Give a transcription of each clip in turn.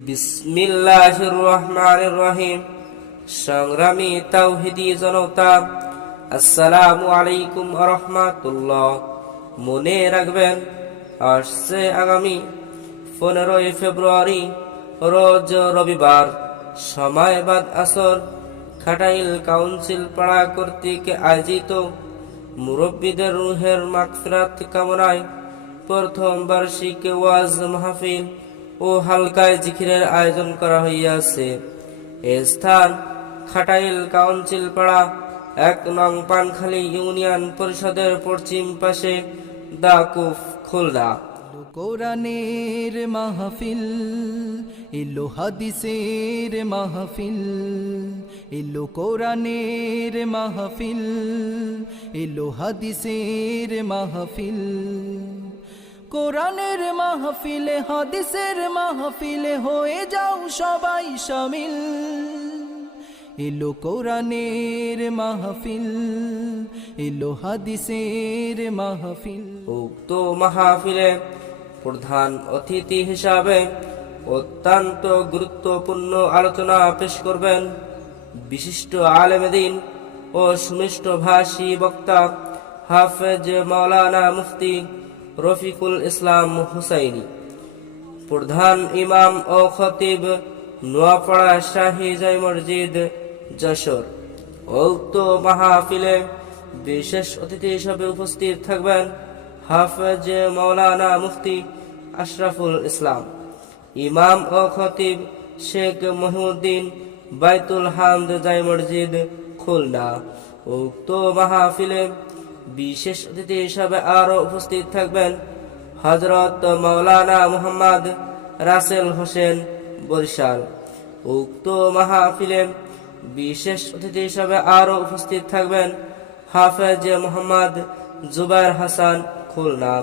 বিসমিল্লাহির রহমানির রহিম সংগ্রামী তাওহিদি জনতা, আসসালামু আলাইকুম রহমাতুল্লাহ মনে রাখবেন, আসছে আগামী পনেরোই ফেব্রুয়ারি, রোজ রবিবার। সময় বাদ আসর, খাটাইল কাউন্সিল পাড়া কর্তৃক আয়োজিত। মুরব্বীদের রুহের মাগফিরাত কামনায় প্রথম বার্ষিক ওয়াজ মাহফিল ও হালকায় জিখিরের আয়োজন করা হইয়াছে। এ স্থান খাটাইল কাউন্সিল পাড়া এক নং পানখালী ইউনিয়ন পরিষদের পশ্চিম পাশে দাকুফ খুলনা। এলো কোরআনের মাহফিল, এলো হাদিসের মাহফিল, এলো কোরআনের মাহফিল, এলো হাদিসের মাহফিল। কোরআনের মাহফিলে, হাদিসের মাহফিলে হয়ে যাও সবাই সামিল। এলো কোরআনের মাহফিল, এলো হাদিসের মাহফিল। উক্ত মাহফিলে প্রধান অতিথি হিসাবে অত্যন্ত গুরুত্বপূর্ণ আলোচনা পেশ করবেন বিশিষ্ট আলেমদিন ও সুমিষ্ট ভাষী বক্তা হাফেজ মাওলানা মুফতি রফিকুল ইসলাম হুসাইনি। প্রধান ইমাম ও খতিব নোয়াপাড়া শাহী জয় মসজিদ, যশোর। উক্ত মাহফিলে বিশেষ অতিথি হিসাবে উপস্থিত থাকবেন হাফেজ মৌলানা মুফতি আশরাফুল ইসলাম, ইমাম ও খতিব শেখ মহিউদ্দিন বাইতুল হামদ জাই মসজিদ, খুলনা। উক্ত মাহফিলে বিশেষ অতিথি হিসাবে আরও উপস্থিত থাকবেন হজরত মৌলানা মুহাম্মদ রাসেল হোসেন বরিশাল। উক্ত মাহফিলে বিশেষ অতিথি হিসাবে আরও উপস্থিত থাকবেন হাফেজ মোহাম্মদ জুবাইর হাসান খুলনা,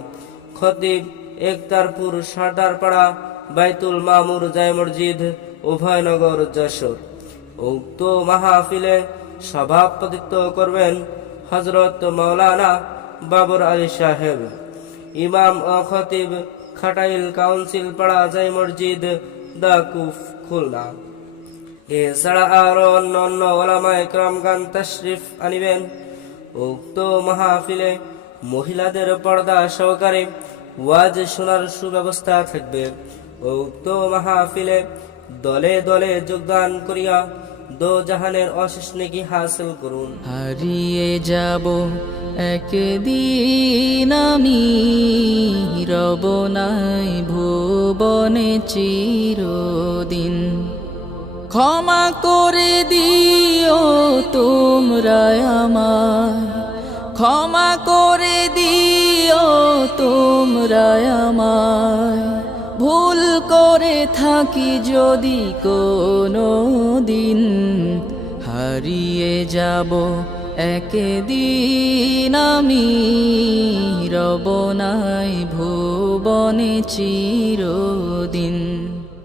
খতিব একতারপুর সর্দারপাড়া বাইতুল মামুর জায় মসজিদ, উভয়নগর যশোর। উক্ত মাহফিলে সভাপতিত্ব করবেন হজরত মৌলানা বাবর আলী সাহেব। ইমাম ও খতিব খাটাইল কাউন্সিল পাড়া জাই মসজিদ দাকুফ খুলনা। এছাড়া আরও অন্য ওলামায় ক্রমগান তশরিফ আনিবেন। উক্ত মাহফিলে মহিলাদের পর্দা সহকারে ওয়াজ শোনার সুব্যবস্থা থাকবে। উক্ত মাহফিলে দলে দলে যোগদান করিয়া দো জাহানের অশেষ নেকি হাসিল করুন। হারিয়ে যাব একদিন আমি, রব নাই ভুবনে চিরদিন। ক্ষমা করে দিও তোমরা আমায় ক্ষমা করে দিও তোমরা আমায় ভুল করে থাকি যদি কোনো দিন। যাব একদিন আমি রব নাই ভুবনে চিরদিন।